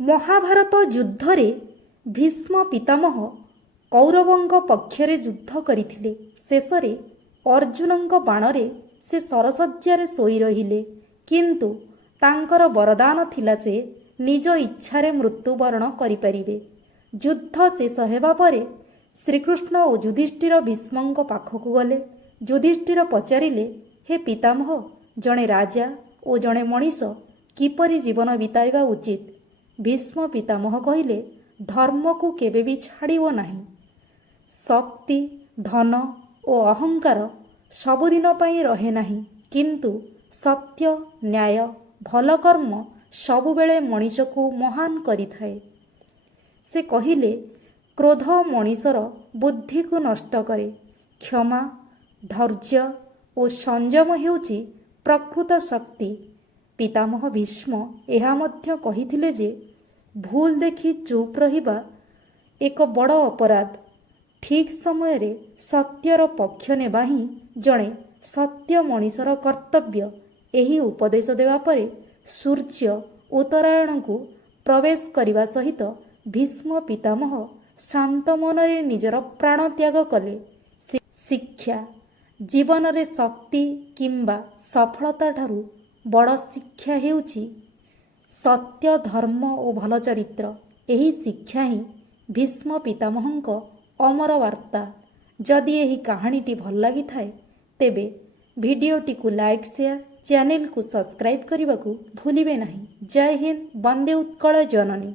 ମହାଭାରତ ଯୁଦ୍ଧରେ ଭୀଷ୍ମ ପିତାମହ କୌରବଙ୍କ ପକ୍ଷରେ ଯୁଦ୍ଧ କରିଥିଲେ। ଶେଷରେ ଅର୍ଜୁନଙ୍କ ବାଣରେ ସେ ସରଶଯ୍ୟାରେ ଶୋଇ ରହିଲେ। କିନ୍ତୁ ତାଙ୍କର ବରଦାନ ଥିଲା ସେ ନିଜ ଇଚ୍ଛାରେ ମୃତ୍ୟୁବରଣ କରିପାରିବେ। ଯୁଦ୍ଧ ଶେଷ ହେବା ପରେ ଶ୍ରୀକୃଷ୍ଣ ଓ ଯୁଧିଷ୍ଠିର ଭୀଷ୍ମଙ୍କ ପାଖକୁ ଗଲେ। ଯୁଧିଷ୍ଠିର ପଚାରିଲେ, ହେ ପିତାମହ, ଜଣେ ରାଜା ଓ ଜଣେ ମଣିଷ କିପରି ଜୀବନ ବିତାଇବା ଉଚିତ? ଭୀଷ୍ମ ପିତାମହ କହିଲେ, ଧର୍ମକୁ କେବେ ବି ଛାଡ଼ିବ ନାହିଁ। ଶକ୍ତି, ଧନ ଓ ଅହଙ୍କାର ସବୁଦିନ ପାଇଁ ରହେ ନାହିଁ, କିନ୍ତୁ ସତ୍ୟ, ନ୍ୟାୟ, ଭଲ କର୍ମ ସବୁବେଳେ ମଣିଷକୁ ମହାନ କରିଥାଏ। ସେ କହିଲେ, କ୍ରୋଧ ମଣିଷର ବୁଦ୍ଧିକୁ ନଷ୍ଟ କରେ। କ୍ଷମା, ଧୈର୍ଯ୍ୟ ଓ ସଂଯମ ହେଉଛି ପ୍ରକୃତ ଶକ୍ତି। ପିତାମହ ଭୀଷ୍ମ ଏହା ମଧ୍ୟ କହିଥିଲେ ଯେ ଭୁଲ ଦେଖି ଚୁପ୍ ରହିବା ଏକ ବଡ଼ ଅପରାଧ। ଠିକ୍ ସମୟରେ ସତ୍ୟର ପକ୍ଷ ନେବା ହିଁ ଜଣେ ସତ୍ୟ ମଣିଷର କର୍ତ୍ତବ୍ୟ। ଏହି ଉପଦେଶ ଦେବା ପରେ ସୂର୍ଯ୍ୟ ଉତ୍ତରାୟଣକୁ ପ୍ରବେଶ କରିବା ସହିତ ଭୀଷ୍ମ ପିତାମହ ଶାନ୍ତ ମନରେ ନିଜର ପ୍ରାଣତ୍ୟାଗ କଲେ। ଶିକ୍ଷା ଜୀବନରେ ଶକ୍ତି କିମ୍ବା ସଫଳତା ଠାରୁ ବଡ଼ ଶିକ୍ଷା ହେଉଛି ସତ୍ୟ, ଧର୍ମ ଓ ଭଲ ଚରିତ୍ର। ଏହି ଶିକ୍ଷା ହିଁ ଭୀଷ୍ମ ପିତାମହଙ୍କ ଅମର ବାର୍ତ୍ତା। ଯଦି ଏହି କାହାଣୀଟି ଭଲ ଲାଗିଥାଏ ତେବେ ଭିଡ଼ିଓଟିକୁ ଲାଇକ୍, ସେୟାର, ଚ୍ୟାନେଲକୁ ସବସ୍କ୍ରାଇବ୍ କରିବାକୁ ଭୁଲିବେ ନାହିଁ। ଜୟ ହିନ୍ଦ, ବନ୍ଦେ ଉତ୍କଳ ଜନନୀ।